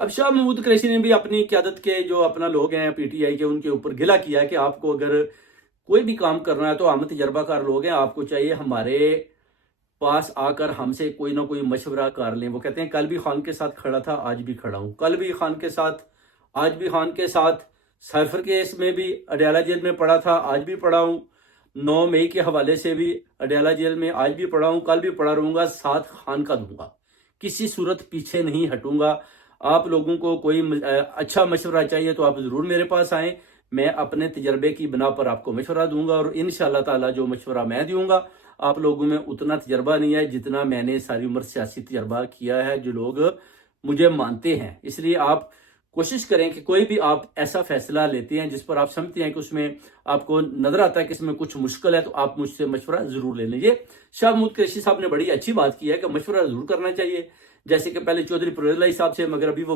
اب شاہ محمود قریشی نے بھی اپنی قیادت کے جو اپنا لوگ ہیں پی ٹی آئی کے، ان کے اوپر گلہ کیا ہے کہ آپ کو اگر کوئی بھی کام کرنا ہے تو ہم تجربہ کار لوگ ہیں، آپ کو چاہیے ہمارے پاس آ کر ہم سے کوئی نہ کوئی مشورہ کر لیں۔ وہ کہتے ہیں کل بھی خان کے ساتھ کھڑا تھا، آج بھی کھڑا ہوں، کل بھی خان کے ساتھ، آج بھی خان کے ساتھ، سائفر کیس میں بھی اڈیالہ جیل میں پڑا تھا، آج بھی پڑا ہوں، 9 مئی کے حوالے سے بھی اڈیالہ جیل میں آج بھی پڑا ہوں، کل بھی پڑا رہوں گا، ساتھ خان کا دوں گا، کسی صورت پیچھے نہیں ہٹوں گا۔ آپ لوگوں کو کوئی اچھا مشورہ چاہیے تو آپ ضرور میرے پاس آئیں، میں اپنے تجربے کی بنا پر آپ کو مشورہ دوں گا، اور انشاءاللہ تعالی جو مشورہ میں دوں گا آپ لوگوں میں اتنا تجربہ نہیں ہے جتنا میں نے ساری عمر سیاسی تجربہ کیا ہے، جو لوگ مجھے مانتے ہیں۔ اس لیے آپ کوشش کریں کہ کوئی بھی آپ ایسا فیصلہ لیتے ہیں جس پر آپ سمجھتے ہیں کہ اس میں آپ کو نظر آتا ہے کہ اس میں کچھ مشکل ہے، تو آپ مجھ سے مشورہ ضرور لے لیں۔ یہ شاہ محمود قریشی صاحب نے بڑی اچھی بات کی ہے کہ مشورہ ضرور کرنا چاہیے، جیسے کہ پہلے چودھری پرویز الہی صاحب سے، مگر ابھی وہ